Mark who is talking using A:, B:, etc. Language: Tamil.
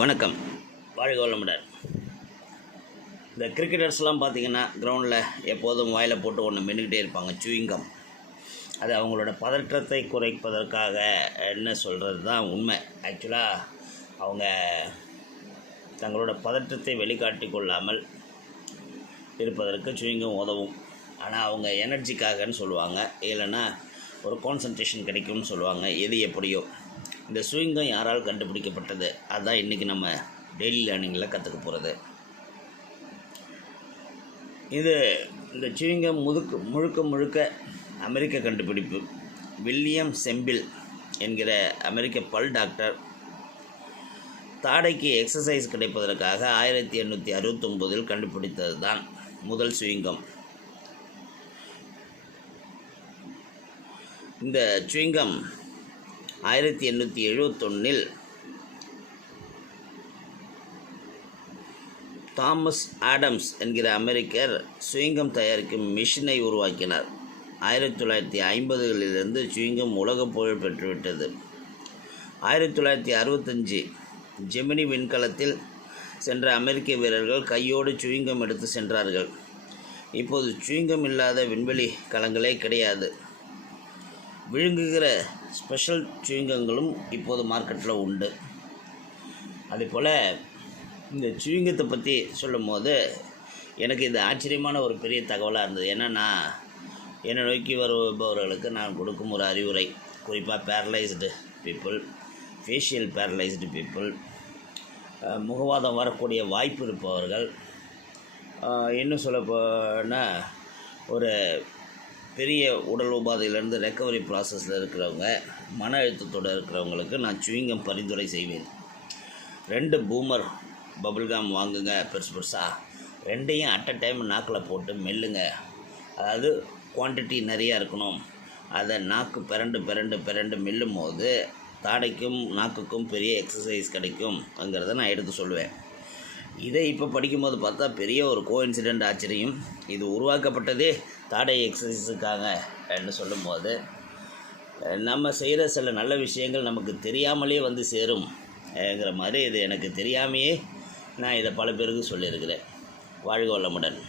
A: வணக்கம். வாழ்க வளமுடன். இந்த கிரிக்கெட்டர்ஸ்லாம் பார்த்தீங்கன்னா கிரவுண்டில் எப்போதும் வாயில் போட்டு ஒன்று மென்னுக்கிட்டே இருப்பாங்க சுவிங்கம் அது அவங்களோட பதற்றத்தை குறைப்பதற்காக என்ன சொல்கிறது தான் உண்மை. ஆக்சுவலாக அவங்க தங்களோட பதற்றத்தை வெளிக்காட்டி கொள்ளாமல் இருப்பதற்கு சுவிங்கம் உதவும். ஆனால் அவங்க எனர்ஜிக்காகன்னு சொல்லுவாங்க. இல்லைன்னா ஒரு கான்சன்ட்ரேஷன் கிடைக்கும்னு சொல்லுவாங்க. எது எப்படியோ. இந்த சுவிங்கம் யாரால் கண்டுபிடிக்கப்பட்டது? அதுதான் இன்றைக்கி நம்ம டெய்லி லேர்னிங்கில் கற்றுக்க போகிறது இது இந்த சுவிங்கம் முதுக்கு முழுக்க முழுக்க அமெரிக்க கண்டுபிடிப்பு. வில்லியம் செம்பில் என்கிற அமெரிக்க பல் டாக்டர் தாடைக்கு எக்ஸசைஸ் கிடைப்பதற்காக ஆயிரத்தி எண்ணூற்றி அறுபத்தொம்போதில் கண்டுபிடித்தது தான் முதல் சுவிங்கம் இந்த சுவிங்கம் ஆயிரத்தி எண்ணூற்றி எழுபத்தொன்னில் தாமஸ் ஆடம்ஸ் என்கிற அமெரிக்கர் சுயங்கம் தயாரிக்கும் மிஷினை உருவாக்கினார். ஆயிரத்தி தொள்ளாயிரத்தி ஐம்பதுகளிலிருந்து சுயங்கம் உலக புகழ் பெற்றுவிட்டது. ஆயிரத்தி தொள்ளாயிரத்தி அறுபத்தஞ்சு ஜெமினி விண்கலத்தில் சென்ற அமெரிக்க வீரர்கள் கையோடு சுயங்கம் எடுத்து சென்றார்கள். இப்போது சுயங்கம் இல்லாத விண்வெளி கலங்களே கிடையாது. விழுங்குகிற ஸ்பெஷல் சுயங்கங்களும் இப்போது மார்க்கெட்டில் உண்டு. அதே போல் இந்த சுயங்கத்தை பற்றி சொல்லும்போது எனக்கு இது ஆச்சரியமான ஒரு பெரிய தகவலாக இருந்தது. என்னென்னா என்னை நோக்கி வருபவர்களுக்கு நான் கொடுக்கும் ஒரு அறிவுரை. குறிப்பாக paralysed people facial paralysed people முகவாதம் வரக்கூடிய வாய்ப்பு இருப்பவர்கள். இன்னும் சொல்ல போனால் ஒரு பெரிய உடல் உபாதையிலேருந்து ரெக்கவரி ப்ராசஸில் இருக்கிறவங்க மன அழுத்தத்தோடு இருக்கிறவங்களுக்கு நான் சுவிங்கம் பரிந்துரை செய்வேன். ரெண்டு பூமர் பபுள்காம் வாங்குங்க பெருசு பெருசாக ரெண்டையும் அட் அ டைம் நாக்கில் போட்டு மெல்லுங்க. அதாவது குவான்டிட்டி நிறையா இருக்கணும். அதை நாக்கு பிறண்டு பிறண்டு பிறண்டு மெல்லும் போது தாடைக்கும் நாக்குக்கும் பெரிய எக்ஸசைஸ் கிடைக்கும்ங்கிறத நான் எடுத்து சொல்லுவேன் இதை இப்போ படிக்கும்போது பார்த்தா பெரிய ஒரு கோ இன்சிடெண்ட் ஆச்சரியம். இது உருவாக்கப்பட்டதே தாடை எக்ஸசைஸுக்காக என்று சொல்லும்போது நம்ம செய்கிற சில நல்ல விஷயங்கள் நமக்கு தெரியாமலே வந்து சேரும் ங்கிற மாதிரி இது எனக்கு தெரியாமையே நான் இதை பல பேருக்கு சொல்லியிருக்கிறேன். வாழ்க வளமுடன்.